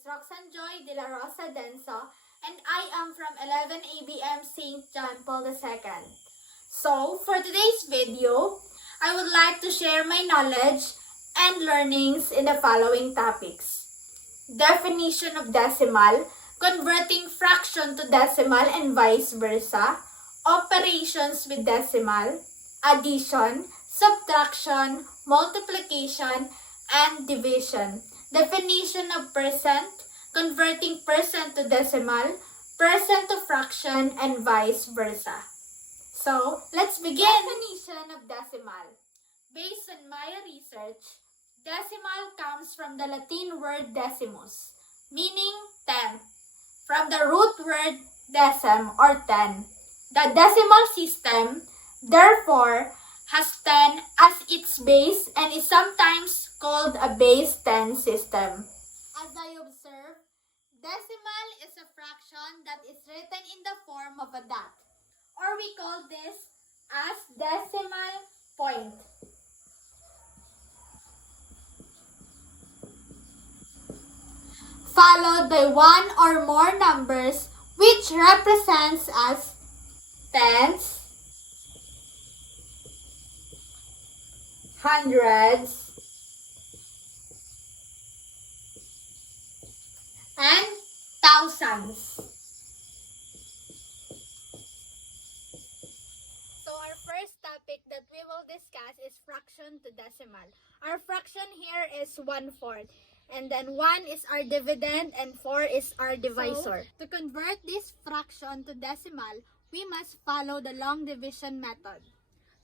is Roxanne Joy de la Rosa Denso, and I am from 11 ABM St. John Paul II. So, for today's video, I would like to share my knowledge and learnings in the following topics. Definition of decimal, converting fraction to decimal and vice versa, operations with decimal, addition, subtraction, multiplication, and division. Definition of percent, converting percent to decimal, percent to fraction, and vice versa. So, let's begin. Definition of decimal. Based on my research, decimal comes from the Latin word decimus, meaning 10, from the root word decem or 10. The decimal system, therefore, has 10 as its base and is sometimes called a base 10 system. As I observe, decimal is a fraction that is written in the form of a dot, or we call this as decimal point. Followed by one or more numbers which represents as tens, hundreds, and thousands. So our first topic that we will discuss is fraction to decimal. Our fraction here is 1/4. And then 1 is our dividend and 4 is our divisor. So, to convert this fraction to decimal, we must follow the long division method.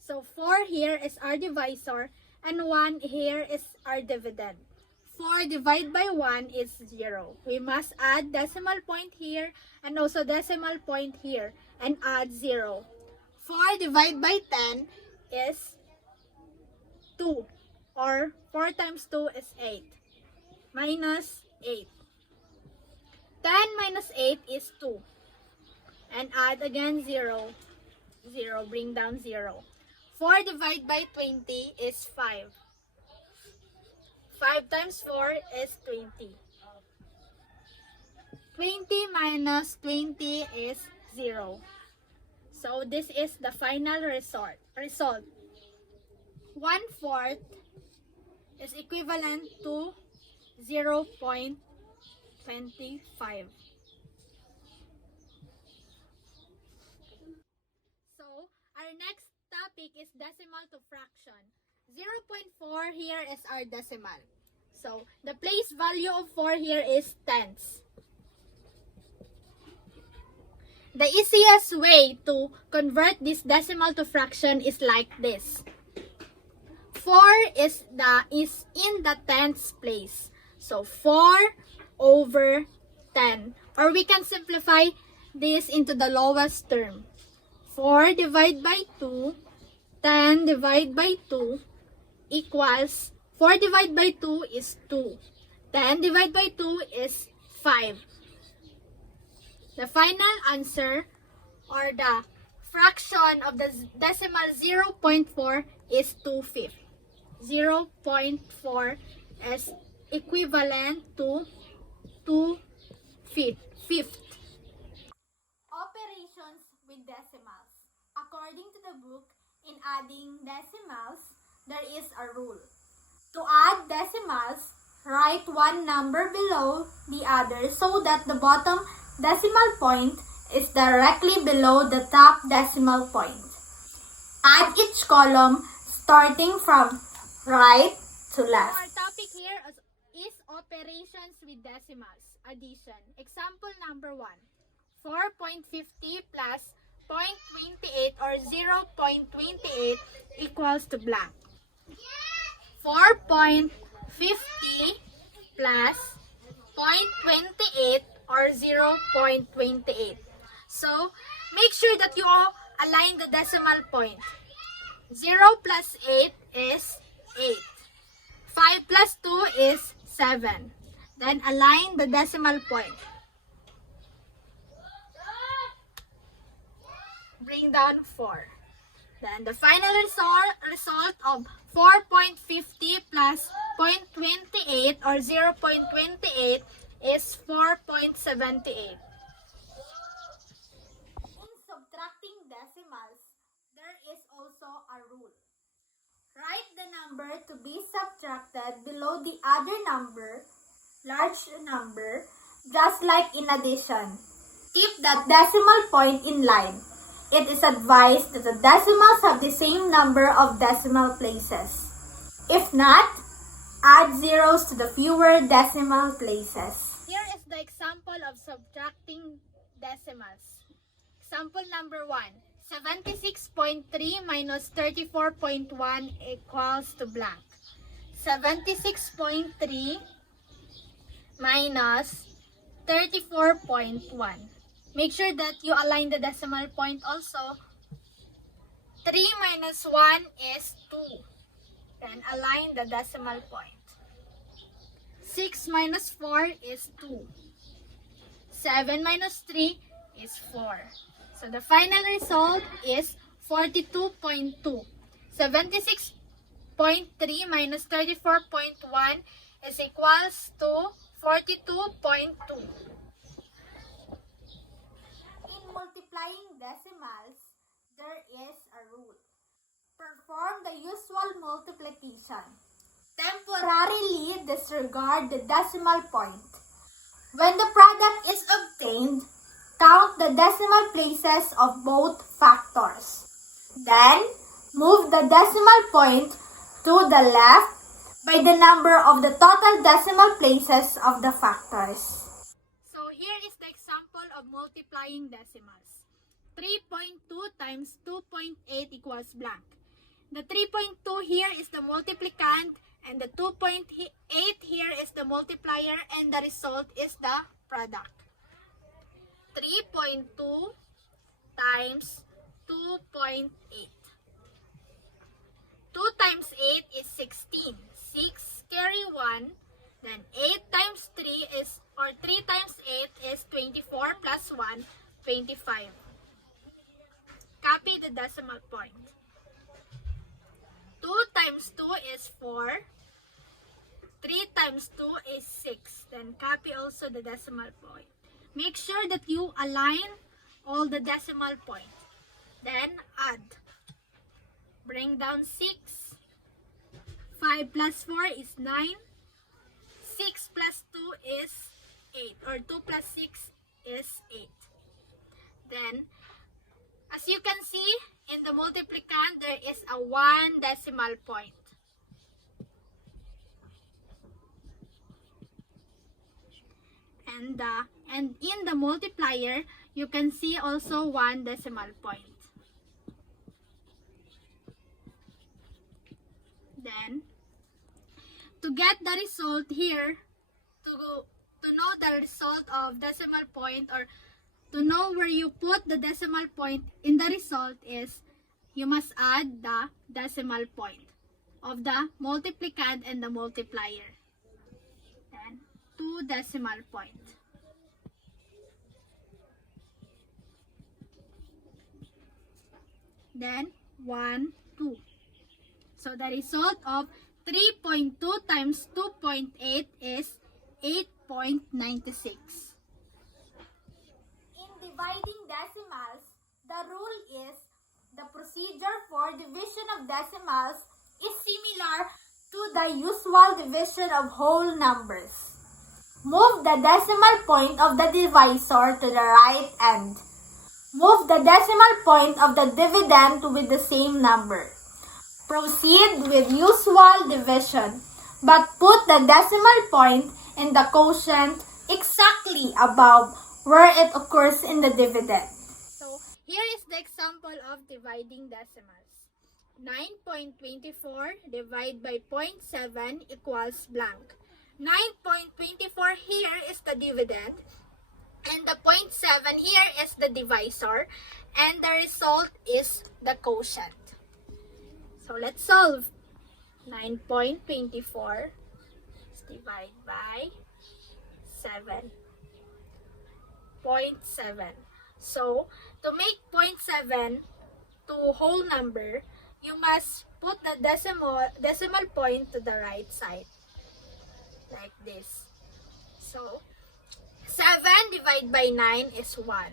So 4 here is our divisor and 1 here is our dividend. 4 divided by 1 is 0. We must add decimal point here and also decimal point here and add 0. 4 divided by 10 is 2, or 4 times 2 is 8. Minus 8. 10 minus 8 is 2. And add again 0. 0. Bring down 0. 4 divided by 20 is 5. 5 times 4 is 20. 20 minus 20 is 0. So this is the final result. 1/4 is equivalent to 0.25. So, our next topic is decimal to fraction. 0.4 here is our decimal. So, the place value of 4 here is tenths. The easiest way to convert this decimal to fraction is like this. 4 is in the tenths place. So 4 over 10. Or we can simplify this into the lowest term. 4 divided by 2, 10 divided by 2 equals 4 divided by 2 is 2. 10 divided by 2 is 5. The final answer, or the fraction of the decimal 0.4 is 2/5. 0.4 is equivalent to 2/5. Operations with decimals. According to the book, in adding decimals, there is a rule. To add decimals, write one number below the other so that the bottom decimal point is directly below the top decimal point. Add each column starting from right to left. Our topic here is operations with decimals. Addition. Example number 1. 4.50 plus 0.28 or 0.28 equals to blank. 4.50 plus 0.28 or 0.28. So, make sure that you all align the decimal point. 0 plus 8 is 8. 5 plus 2 is 7. Then align the decimal point. Bring down 4. Then the final result of 4.50 plus 0.28 or 0.28 is 4.78. In subtracting decimals, there is also a rule. Write the number to be subtracted below the other number, large number, just like in addition. Keep that decimal point in line. It is advised that the decimals have the same number of decimal places. If not, add zeros to the fewer decimal places. Here is the example of subtracting decimals. Example number 1. 76.3 minus 34.1 equals to blank. 76.3 minus 34.1. Make sure that you align the decimal point also. 3 minus 1 is 2. Then align the decimal point. 6 minus 4 is 2. 7 minus 3 is 4. So the final result is 42.2. 76.3 minus 34.1 is equals to 42.2. In multiplying decimals, there is a rule. Perform the usual multiplication. Temporarily disregard the decimal point. When the product is obtained, count the decimal places of both factors. Then, move the decimal point to the left by the number of the total decimal places of the factors. So here is the example of multiplying decimals. 3.2 times 2.8 equals blank. The 3.2 here is the multiplicand and the 2.8 here is the multiplier and the result is the product. 3.2 times 2.8. 2 times 8 is 16. 6 carry 1. Then 8 times 3 is, or 3 times 8 is 24 plus 1, 25. Copy the decimal point. 2 times 2 is 4. 3 times 2 is 6. Then copy also the decimal point. Make sure that you align all the decimal points. Then add. Bring down 6. 5 plus 4 is 9. 6 plus 2 is 8. Or 2 plus 6 is 8. Then, as you can see, in the multiplicand, there is a 1 decimal point. And in the multiplier, you can see also 1 decimal point. Then, to get the result here, to know the result of decimal point or to know where you put the decimal point in the result is you must add the decimal point of the multiplicand and the multiplier. Then 2 decimal point. Then 1, 2. So the result of 3.2 times 2.8 is 8.96. In dividing decimals, the rule is the procedure for division of decimals is similar to the usual division of whole numbers. Move the decimal point of the divisor to the right end. Move the decimal point of the dividend with the same number. Proceed with usual division, but put the decimal point in the quotient exactly above where it occurs in the dividend. So, here is the example of dividing decimals. 9.24 divided by 0.7 equals blank. 9.24 here is the dividend, and the 0.7 here is the divisor, and the result is the quotient. So let's solve. 9.24 is divided by 7.7. So to make 0.7 to whole number, you must put the decimal point to the right side. Like this. So divided by 9 is 1.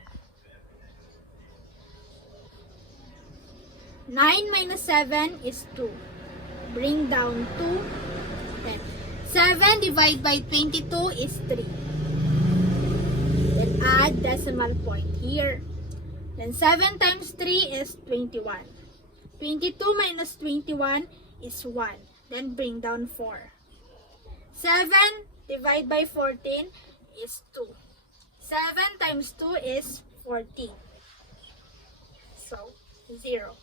9 minus 7 is 2. Bring down 2. Then 7 divided by 22 is 3. Then add decimal point here. Then 7 times 3 is 21. 22 minus 21 is 1. Then bring down 4. 7 divided by 14 is 2. 7 times 2 is 14. So, 0.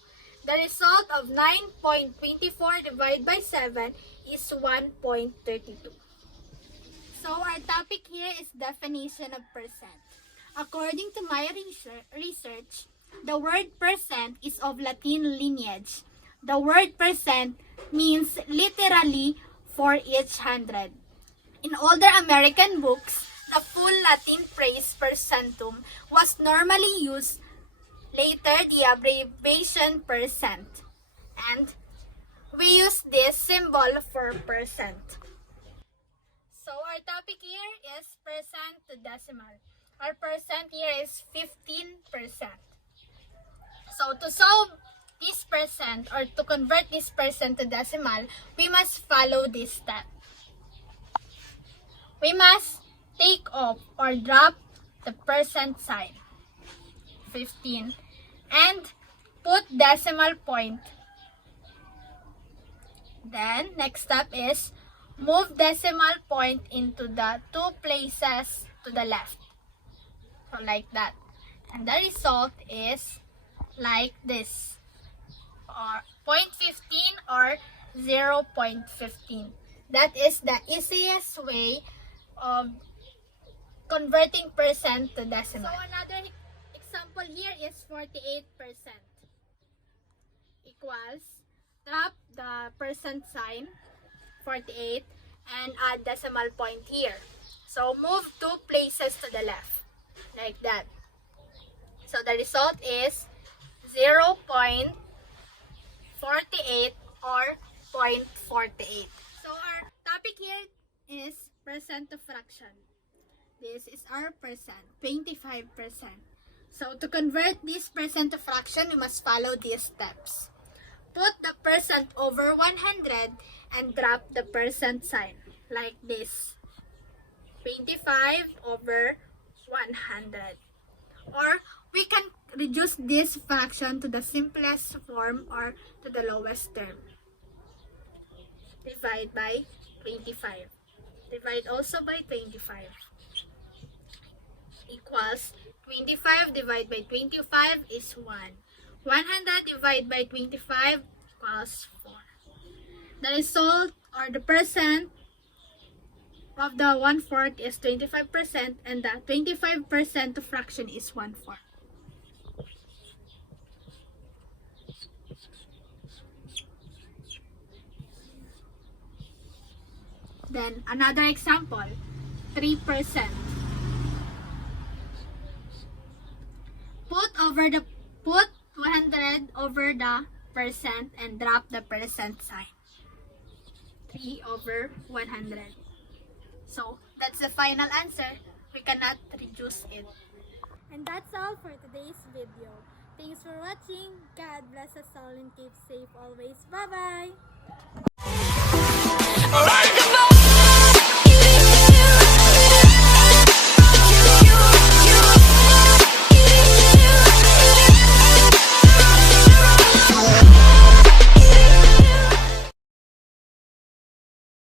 The result of 9.24 divided by 7 is 1.32. So, our topic here is definition of percent. According to my research, the word percent is of Latin lineage. The word percent means literally for each 100. In older American books, the full Latin phrase percentum was normally used, later the abbreviation percent. And we use this symbol for percent. So our topic here is percent to decimal. Our percent here is 15%. So to solve this percent or to convert this percent to decimal, we must follow this step. We must take off or drop the percent sign, 15, and put decimal point. Then, next step is move decimal point into the 2 places to the left. So, like that. And the result is like this, or 0.15 or 0.15. That is the easiest way of converting percent to decimal. So another example here is 48% equals, drop the percent sign, 48, and add decimal point here. So move 2 places to the left, like that. So the result is 0.48 or 0.48. So our topic here is percent to fraction. This is our percent, 25%. So to convert this percent to fraction, we must follow these steps. Put the percent over 100 and drop the percent sign, like this. 25 over 100. Or we can reduce this fraction to the simplest form or to the lowest term. Divide by 25. Divide also by 25. Equals 25 divided by 25 is 1. 100 divided by 25 equals 4. The result or the percent of the 1/4 is 25%, and the 25% to fraction is 1/4. Then another example, 3%. Put 100 over the percent and drop the percent sign. 3 over 100. So that's the final answer. We cannot reduce it. And that's all for today's video. Thanks for watching. God bless us all and keep safe always. Bye-bye!